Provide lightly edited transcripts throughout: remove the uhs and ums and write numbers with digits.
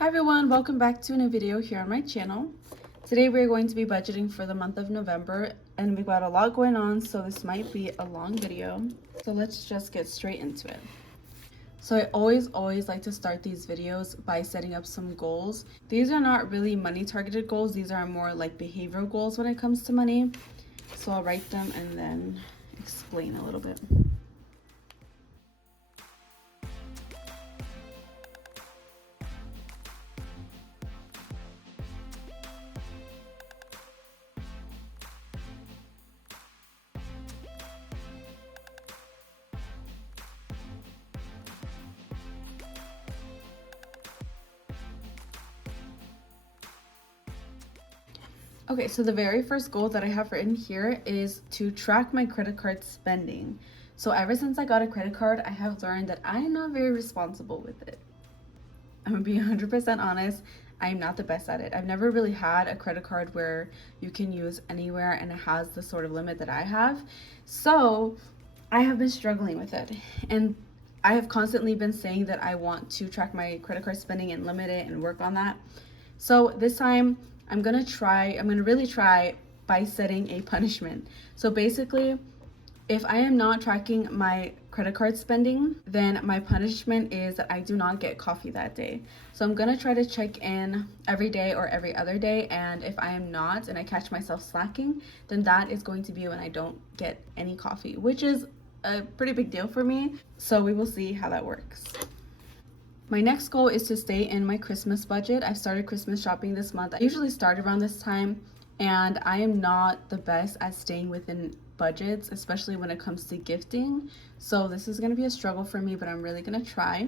Hi everyone, welcome back to a new video here on my channel. Today we're going to be budgeting for the month of November and we've got a lot going on, so this might be a long video. So let's just get straight into it. So I always like to start these videos by setting up some goals. These are not really money targeted goals, these are more like behavioral goals when it comes to money. So I'll write them and then explain a little bit. Okay, so the very first goal that I have written here is to track my credit card spending. So ever since I got a credit card, I have learned that I'm not very responsible with it. I'm gonna be 100% honest, I'm not the best at it. I've never really had a credit card where you can use anywhere and it has the sort of limit that I have. So I have been struggling with it. And I have constantly been saying that I want to track my credit card spending and limit it and work on that. So this time I'm gonna really try by setting a punishment. So basically, if I am not tracking my credit card spending, then my punishment is that I do not get coffee that day. So I'm gonna try to check in every day or every other day, and if I am not and I catch myself slacking, then that is going to be when I don't get any coffee, which is a pretty big deal for me. So we will see how that works. My next goal is to stay in my Christmas budget. I started Christmas shopping this month. I usually start around this time, and I am not the best at staying within budgets, especially when it comes to gifting. So this is gonna be a struggle for me, but I'm really gonna try.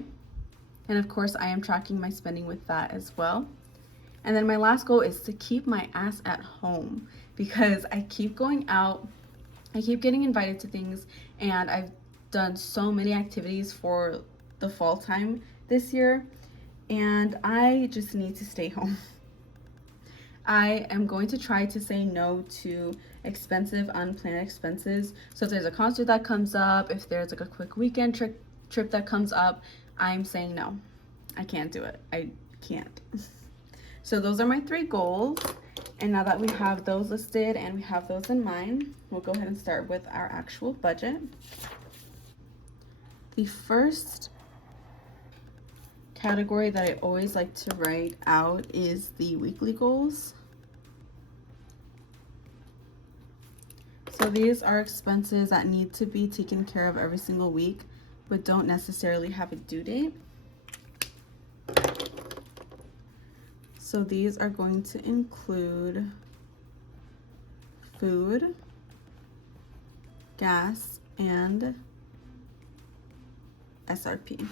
And of course, I am tracking my spending with that as well. And then my last goal is to keep my ass at home because I keep going out, I keep getting invited to things, and I've done so many activities for the fall time this year, and I just need to stay home. I am going to try to say no to expensive, unplanned expenses. So if there's a concert that comes up, if there's like a quick weekend trip that comes up, I'm saying no. I can't do it. I can't. So those are my 3 goals. And now that we have those listed and we have those in mind, we'll go ahead and start with our actual budget. The first category that I always like to write out is the weekly goals. So these are expenses that need to be taken care of every single week, but don't necessarily have a due date. So these are going to include food, gas, and SRP.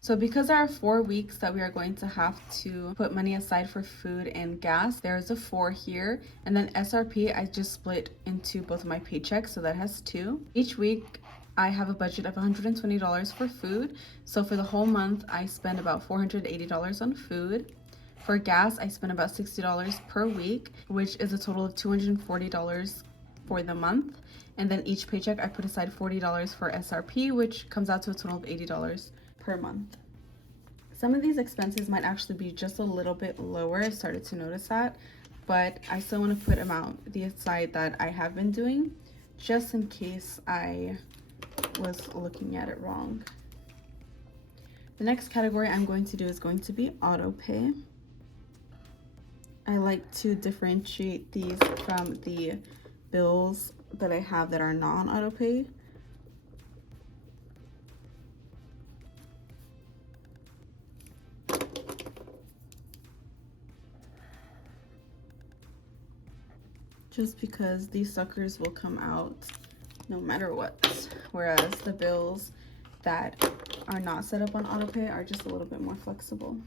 So because there are 4 weeks that we are going to have to put money aside for food and gas, there's a 4 here. And then SRP, I just split into both of my paychecks, so that has 2. Each week, I have a budget of $120 for food. So for the whole month, I spend about $480 on food. For gas, I spend about $60 per week, which is a total of $240 for the month. And then each paycheck, I put aside $40 for SRP, which comes out to a total of $80 per month. Some of these expenses might actually be just a little bit lower. I started to notice that, but I still want to put the aside that I have been doing, just in case I was looking at it wrong. The next category I'm going to do is going to be auto pay. I like to differentiate these from the bills that I have that are not on auto pay. Just because these suckers will come out no matter what, whereas the bills that are not set up on auto pay are just a little bit more flexible.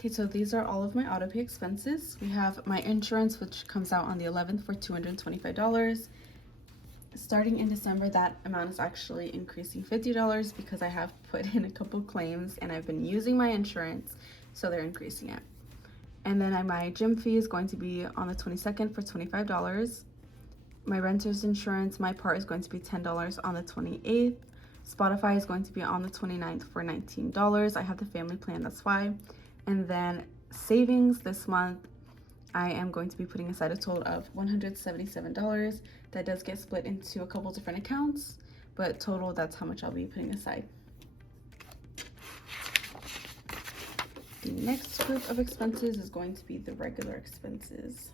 Okay, so these are all of my auto pay expenses. We have my insurance, which comes out on the 11th for $225. Starting in December, that amount is actually increasing $50 because I have put in a couple claims and I've been using my insurance, so they're increasing it. And then my gym fee is going to be on the 22nd for $25. My renter's insurance, my part is going to be $10 on the 28th. Spotify is going to be on the 29th for $19. I have the family plan, that's why. And then savings this month, I am going to be putting aside a total of $177. That does get split into a couple different accounts, but total, that's how much I'll be putting aside. The next group of expenses is going to be the regular expenses.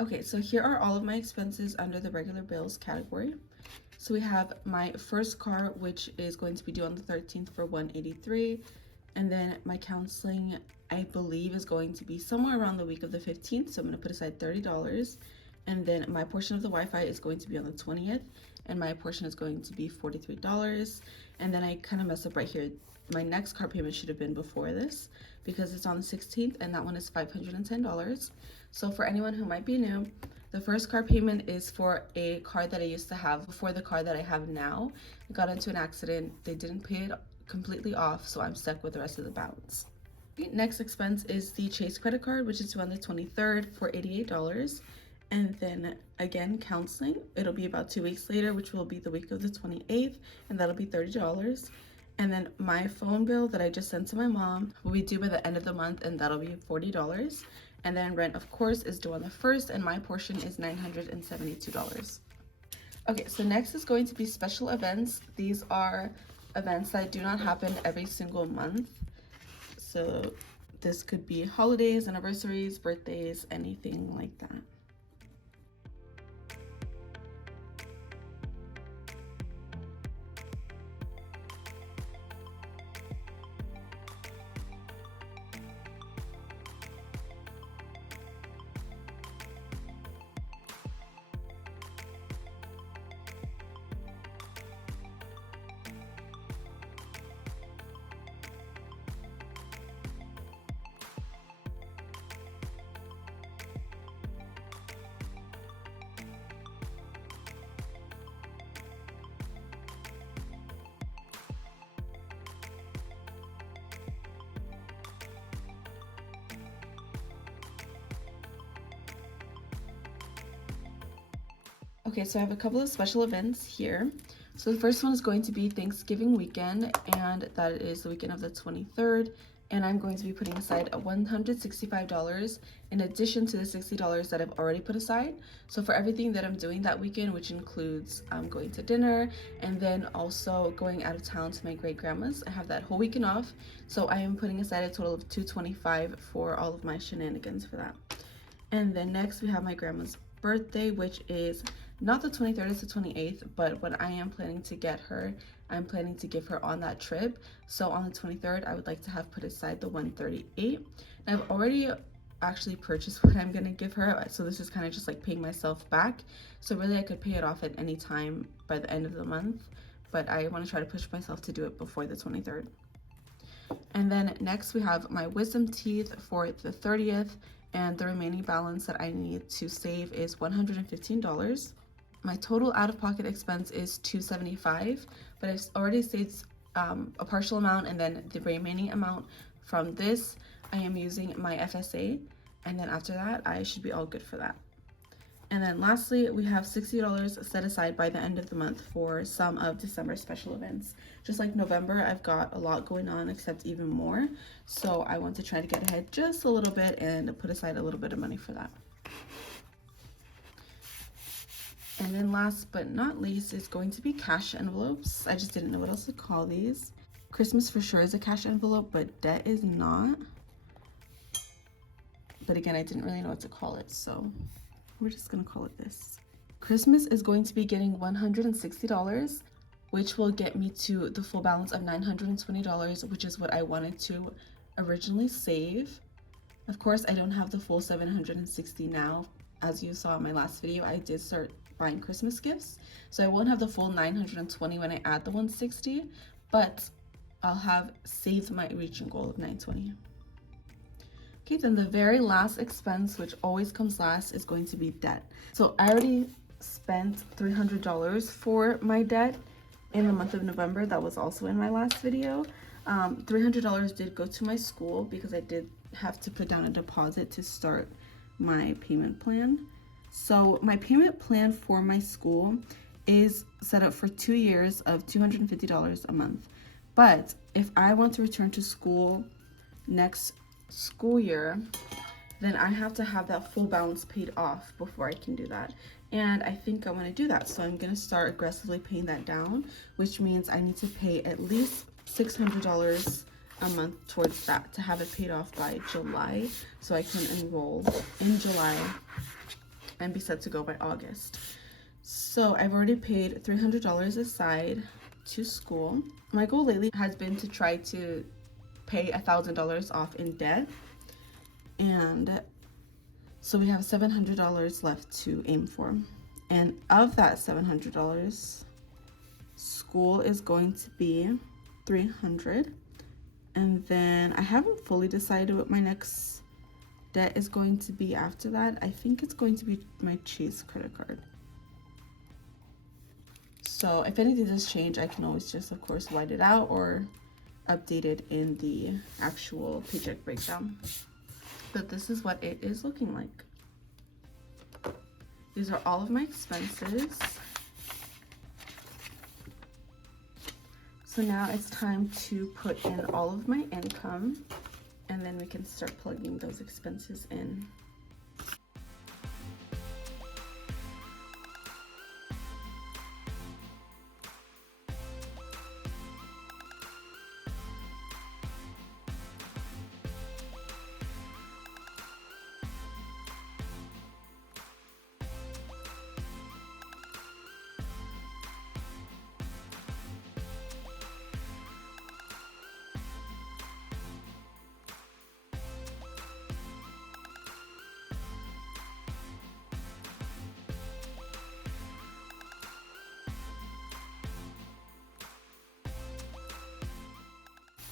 Okay, so here are all of my expenses under the regular bills category. So we have my first car, which is going to be due on the 13th for $183. And then my counseling, I believe, is going to be somewhere around the week of the 15th. So I'm gonna put aside $30. And then my portion of the Wi-Fi is going to be on the 20th. And my portion is going to be $43. And then I kind of messed up right here. My next car payment should have been before this because it's on the 16th and that one is $510. So for anyone who might be new, the first car payment is for a car that I used to have before the car that I have now. I got into an accident. They didn't pay it completely off, so I'm stuck with the rest of the balance. The next expense is the Chase credit card, which is due on the 23rd for $88. And then again, counseling, it'll be about 2 weeks later, which will be the week of the 28th, and that'll be $30. And then my phone bill that I just sent to my mom will be due by the end of the month, and that'll be $40. And then rent, of course, is due on the 1st, and my portion is $972. Okay, so next is going to be special events. These are events that do not happen every single month. So this could be holidays, anniversaries, birthdays, anything like that. Okay, so I have a couple of special events here. So the first one is going to be Thanksgiving weekend, and that is the weekend of the 23rd. And I'm going to be putting aside $165 in addition to the $60 that I've already put aside. So for everything that I'm doing that weekend, which includes going to dinner and then also going out of town to my great grandma's, I have that whole weekend off. So I am putting aside a total of $225 for all of my shenanigans for that. And then next we have my grandma's birthday, which is not the 23rd, it's the 28th, but what I am planning to get her, I'm planning to give her on that trip. So on the 23rd, I would like to have put aside the $138. And I've already actually purchased what I'm gonna give her, so this is kind of just like paying myself back. So really I could pay it off at any time by the end of the month, but I want to try to push myself to do it before the 23rd. And then next we have my wisdom teeth for the 30th, and the remaining balance that I need to save is $115. My total out-of-pocket expense is $275, but I've already saved a partial amount, and then the remaining amount from this I am using my FSA, and then after that I should be all good for that. And then lastly, we have $60 set aside by the end of the month for some of December's special events. Just like November, I've got a lot going on, except even more. So I want to try to get ahead just a little bit and put aside a little bit of money for that. And then last but not least is going to be cash envelopes. I just didn't know what else to call these. Christmas for sure is a cash envelope, but debt is not. But again, I didn't really know what to call it, so we're just gonna call it this. Christmas is going to be getting $160, which will get me to the full balance of $920, which is what I wanted to originally save. Of course, I don't have the full $760 now. As you saw in my last video, I did start buying Christmas gifts, so I won't have the full $920 when I add the $160, but I'll have saved my reaching goal of $920. Okay, then the very last expense, which always comes last, is going to be debt. So I already spent $300 for my debt in the month of November. That was also in my last video. $300 did go to my school because I did have to put down a deposit to start my payment plan. So my payment plan for my school is set up for 2 years of $250 a month. But if I want to return to school next school year, then I have to have that full balance paid off before I can do that. And I think I want to do that. So I'm going to start aggressively paying that down, which means I need to pay at least $600 a month towards that to have it paid off by July, so I can enroll in July and be set to go by August. So I've already paid $300 aside to school. My goal lately has been to try to pay $1,000 off in debt, and so we have $700 left to aim for. And of that $700, school is going to be $300, and then I haven't fully decided what my next debt is going to be after that. I think it's going to be my Chase credit card. So if anything does change, I can always just, of course, white it out or updated in the actual paycheck breakdown. But this is what it is looking like. These are all of my expenses. So now it's time to put in all of my income, and then we can start plugging those expenses in.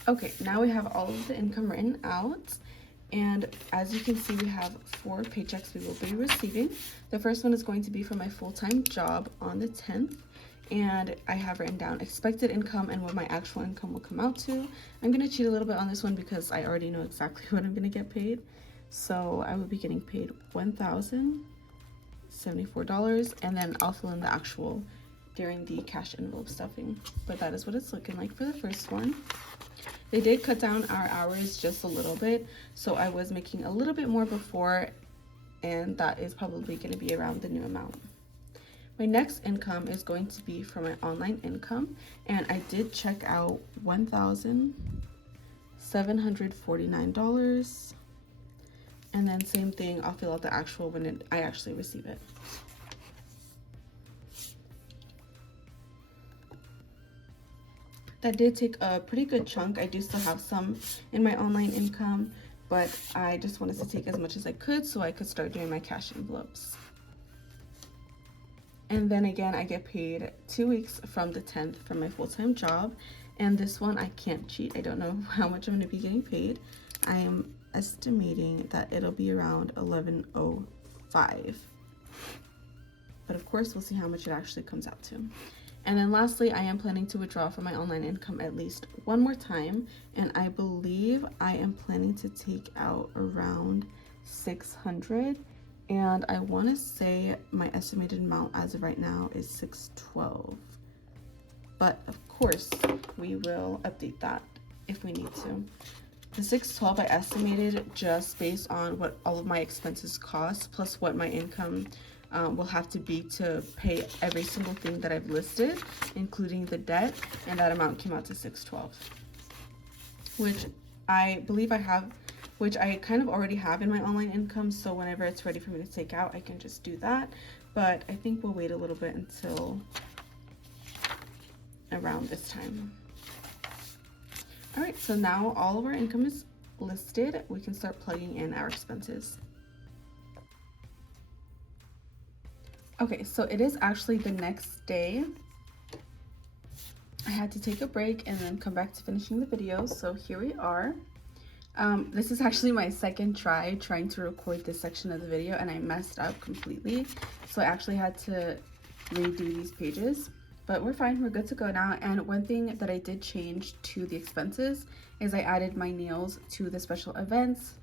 Okay, now we have all of the income written out, and as you can see, we have 4 paychecks we will be receiving. The first one is going to be for my full-time job on the 10th, and I have written down expected income and what my actual income will come out to. I'm going to cheat a little bit on this one because I already know exactly what I'm going to get paid. So I will be getting paid $1,074, and then I'll fill in the actual during the cash envelope stuffing. But that is what it's looking like for the first one. They did cut down our hours just a little bit, so I was making a little bit more before, and that is probably going to be around the new amount. My next income is going to be from my online income, and I did check out $1,749, and then same thing, I'll fill out the actual when I actually receive it. That did take a pretty good chunk. I do still have some in my online income, but I just wanted to take as much as I could so I could start doing my cash envelopes. And then again, I get paid 2 weeks from the 10th from my full-time job. And this one, I can't cheat. I don't know how much I'm going to be getting paid. I am estimating that it'll be around $11.05. But of course, we'll see how much it actually comes out to. And then lastly, I am planning to withdraw from my online income at least one more time. And I believe I am planning to take out around 600. And I want to say my estimated amount as of right now is 612. But of course, we will update that if we need to. The 612 I estimated just based on what all of my expenses cost, plus what my income will have to be to pay every single thing that I've listed, including the debt, and that amount came out to 612, which I believe I have, which I kind of already have in my online income, so whenever it's ready for me to take out, I can just do that. But I think we'll wait a little bit until around this time. All right, so now all of our income is listed. We can start plugging in our expenses. Okay, so it is actually the next day. I had to take a break and then come back to finishing the video, so here we are. This is actually my second trying to record this section of the video, and I messed up completely, so I actually had to redo these pages. But we're fine, we're good to go now. And one thing that I did change to the expenses is I added my nails to the special events.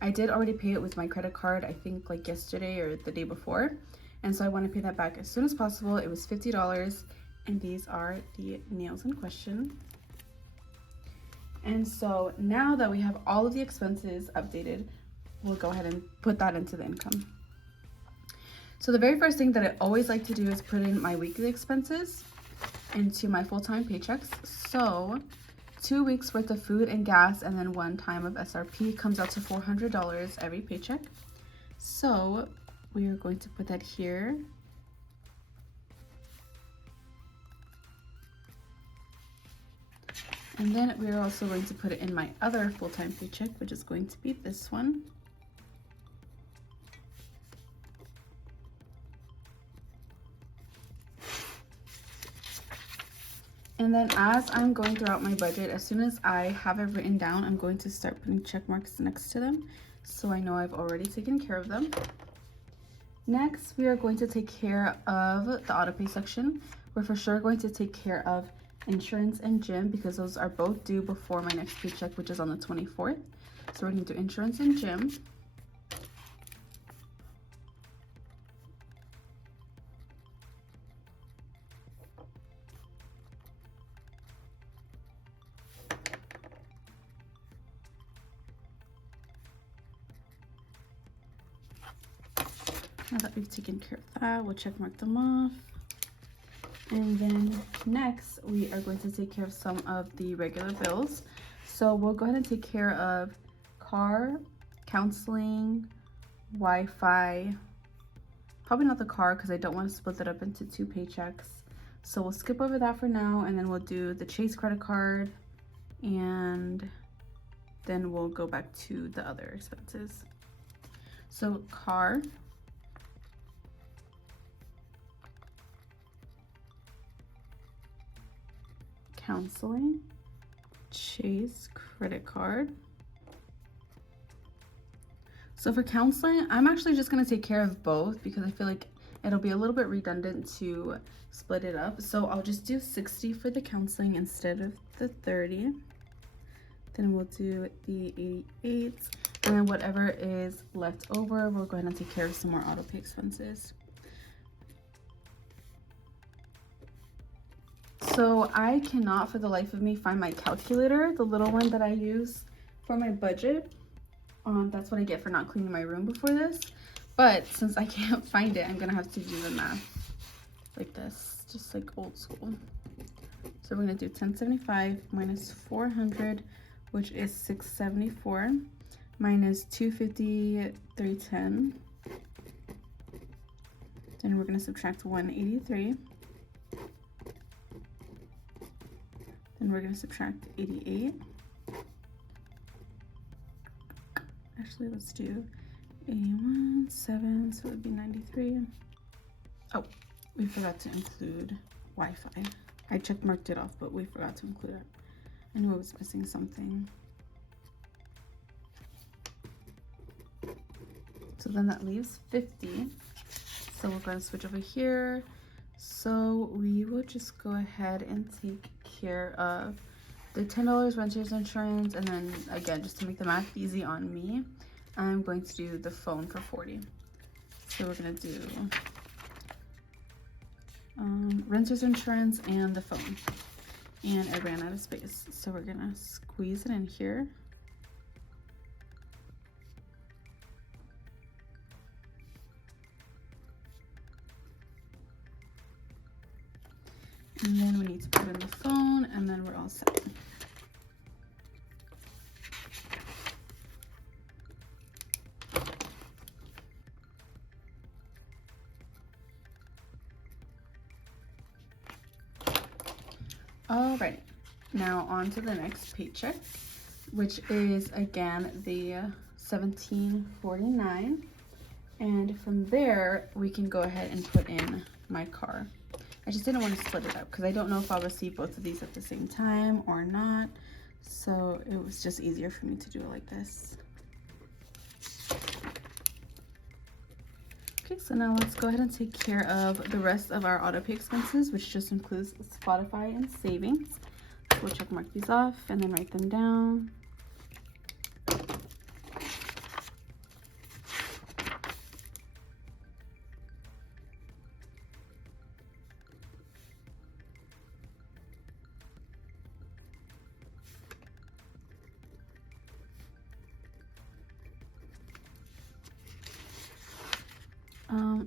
I did already pay it with my credit card, I think like yesterday or the day before. And so I want to pay that back as soon as possible. It was $50, and these are the nails in question. And so now that we have all of the expenses updated, we'll go ahead and put that into the income. So the very first thing that I always like to do is put in my weekly expenses into my full-time paychecks. So 2 weeks worth of food and gas and then 1 time of SRP comes out to $400 every paycheck. So we are going to put that here. And then we are also going to put it in my other full-time paycheck, which is going to be this one. And then as I'm going throughout my budget, as soon as I have it written down, I'm going to start putting check marks next to them, so I know I've already taken care of them. Next, we are going to take care of the auto pay section. We're for sure going to take care of insurance and gym because those are both due before my next paycheck, which is on the 24th. So we're going to do insurance and gym. Now that we've taken care of that, we'll check mark them off. And then next, we are going to take care of some of the regular bills. So we'll go ahead and take care of car, counseling, Wi-Fi. Probably not the car because I don't want to split that up into 2 paychecks. So we'll skip over that for now, and then we'll do the Chase credit card, and then we'll go back to the other expenses. So car, counseling, Chase credit card. So for counseling, I'm actually just going to take care of both because I feel like it'll be a little bit redundant to split it up. So I'll just do 60 for the counseling instead of the 30. Then we'll do the 88, and then whatever is left over, we'll go ahead and take care of some more auto pay expenses. So I cannot for the life of me find my calculator, the little one that I use for my budget. That's what I get for not cleaning my room before this. But since I can't find it, I'm gonna have to do the math like this, just like old school. So we're gonna do 1075 minus 400, which is 674, minus 250, 310. Then we're gonna subtract 183. Then we're going to subtract 88. Actually, let's do 81, 7, so it would be 93. Oh, we forgot to include Wi-Fi. I check marked it off, but we forgot to include it. I knew I was missing something. So then that leaves 50. So we're going to switch over here. So we will just go ahead and take care of the $10 renter's insurance, and then again, just to make the math easy on me, I'm going to do the phone for 40. So we're gonna do renter's insurance and the phone. And I ran out of space, so we're gonna squeeze it in here. And then we need to put in the phone, and then we're all set. Alrighty, now on to the next paycheck, which is again the $17.49, and from there we can go ahead and put in my car. I just didn't want to split it up because I don't know if I'll receive both of these at the same time or not, so it was just easier for me to do it like this. Okay, so now let's go ahead and take care of the rest of our auto pay expenses, which just includes Spotify and savings. So we'll check mark these off and then write them down.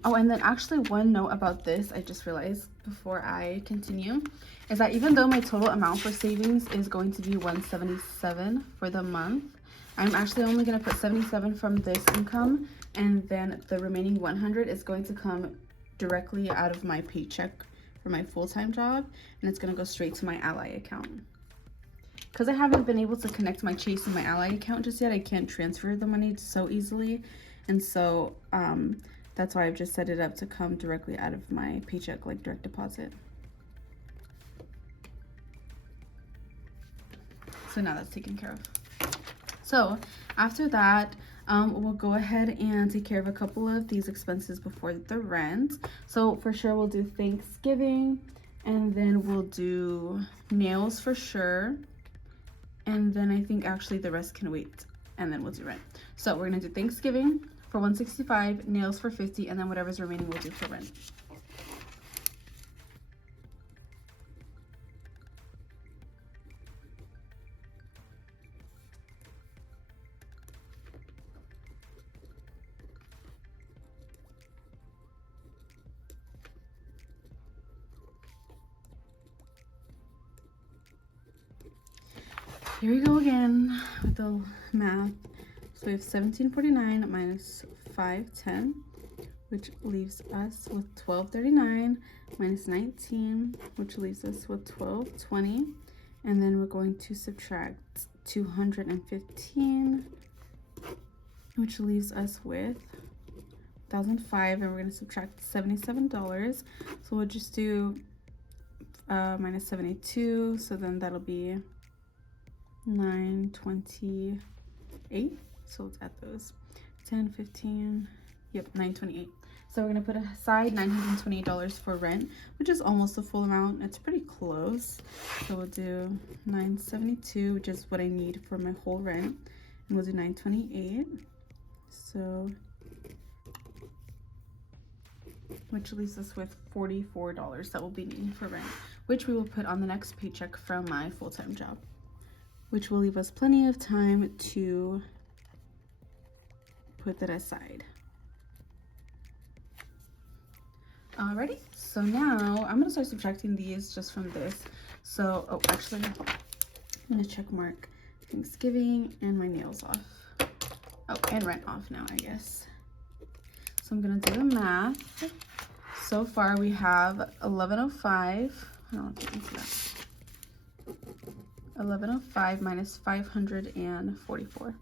Oh, and then actually one note about this, I just realized before I continue, is that even though my total amount for savings is going to be $177 for the month, I'm actually only going to put 77 from this income, and then the remaining 100 is going to come directly out of my paycheck for my full-time job, and it's going to go straight to my Ally account. Because I haven't been able to connect my Chase and my Ally account just yet, I can't transfer the money so easily, and so that's why I've just set it up to come directly out of my paycheck, like direct deposit. So now that's taken care of. So after that, we'll go ahead and take care of a couple of these expenses before the rent. So for sure we'll do Thanksgiving, and then we'll do nails for sure. And then I think actually the rest can wait, and then we'll do rent. So we're gonna do Thanksgiving for $165, nails for $50, and then whatever's remaining we'll do for rent. Here we go again with the math. So we have $17.49 minus $5.10, which leaves us with $12.39 minus 19, which leaves us with $12.20, and then we're going to subtract 215, which leaves us with $1,005, and we're going to subtract $77. So we'll just do minus 72, so then that'll be $928. So let's add those. 10, 15, yep, $928. So we're gonna put aside $928 for rent, which is almost the full amount. It's pretty close. So we'll do $972, which is what I need for my whole rent, and we'll do $928. So, which leaves us with $44 that we'll be needing for rent, which we will put on the next paycheck from my full-time job, which will leave us plenty of time to put that aside. Alrighty, so now I'm gonna start subtracting these just from this. So, oh, actually, I'm gonna check mark Thanksgiving and my nails off. Oh, and rent off now, I guess. So I'm gonna do the math. So far we have 1105. I don't know if you can see that. 1105 minus 544.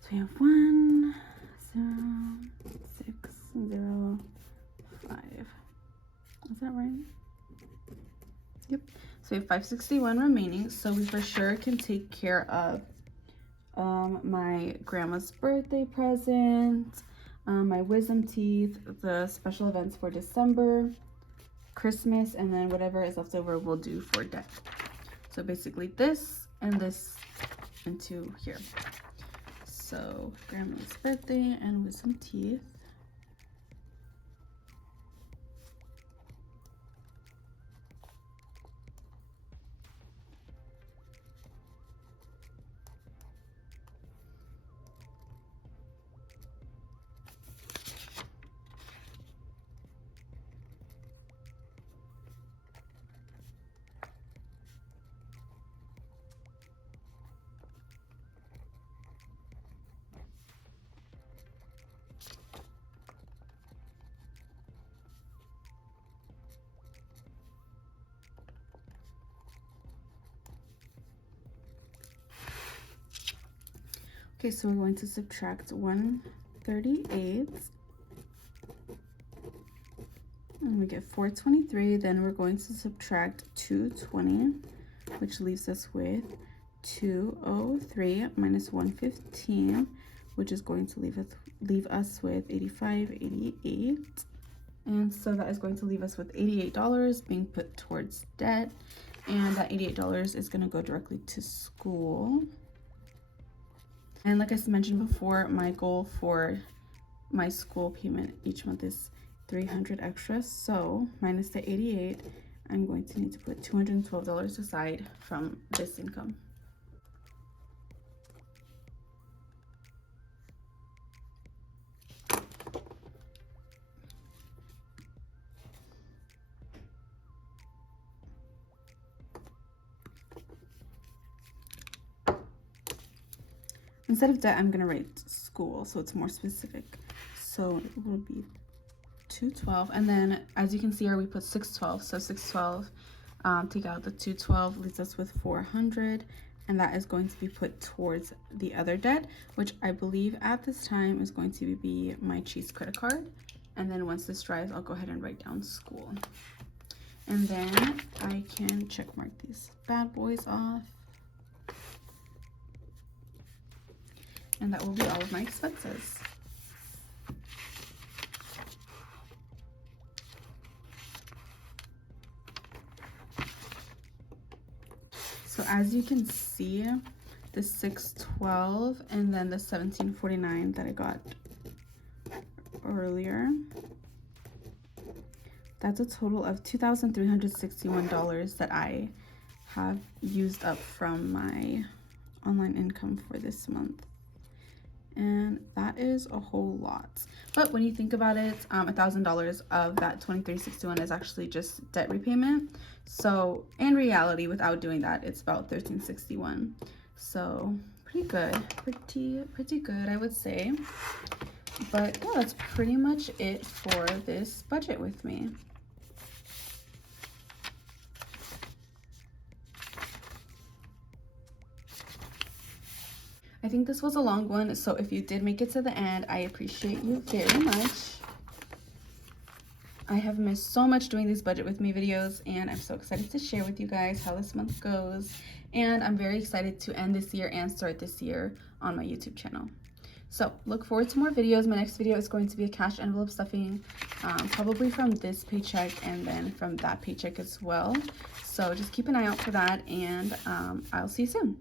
So we have 1, 0, 6, 0, 5. Is that right? Yep. So we have 561 remaining. So we for sure can take care of my grandma's birthday present, my wisdom teeth, the special events for December, Christmas, and then whatever is left over we'll do for debt. So basically this and this into here. So grandma's birthday and wisdom teeth. Okay, so we're going to subtract 138, and we get 423. Then we're going to subtract 220, which leaves us with 203 minus 115, which is going to leave us with 85.88. And so that is going to leave us with $88 being put towards debt, and that $88 is going to go directly to school. And like I mentioned before, my goal for my school payment each month is $300 extra. So minus the 88, I'm going to need to put $212 aside from this income. Instead of debt, I'm going to write school, so it's more specific. So it will be 212, and then as you can see here, we put 612. So 612, take out the 212, leaves us with 400, and that is going to be put towards the other debt, which I believe at this time is going to be my Chase credit card. And then once this dries, I'll go ahead and write down school. And then I can check mark these bad boys off. And that will be all of my expenses. So as you can see, the 612 and then the 1749 that I got earlier, that's a total of $2,361 that I have used up from my online income for this month. And that is a whole lot. But when you think about it, $1,000 of that $2,361 is actually just debt repayment. So in reality, without doing that, it's about $1,361. So pretty good, pretty good, I would say. But yeah, that's pretty much it for this budget with me. I think this was a long one, so if you did make it to the end, I appreciate you very much. I have missed so much doing these budget with me videos, and I'm so excited to share with you guys how this month goes. And I'm very excited to end this year and start this year on my YouTube channel. So look forward to more videos. My next video is going to be a cash envelope stuffing, probably from this paycheck and then from that paycheck as well. So just keep an eye out for that, and I'll see you soon.